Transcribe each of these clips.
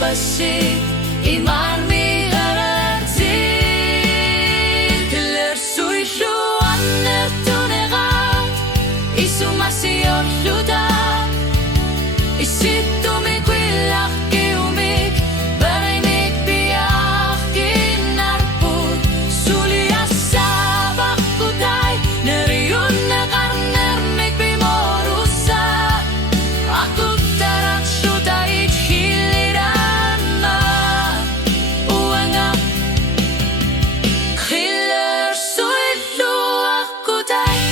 besit iman mi garantir Killer sui shuan nertunerat Isu masiot luda Isitu mi quilach kiumik Bereinik biach kinarput Suli asabak kutai Neriun negarner mik bimorusa Aku tarak shutai chilirama Uanga Killer sui luach kutai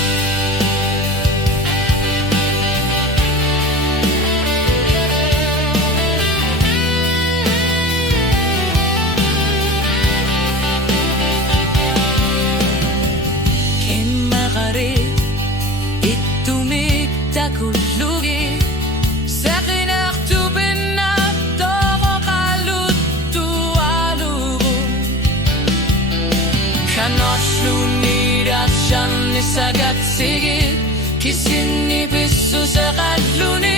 Itumik takulugi Sakinak tu benak Toko kalutu alugun Kanos lunirat Shan nisagat sigit Kisin ni bisu sa kaluni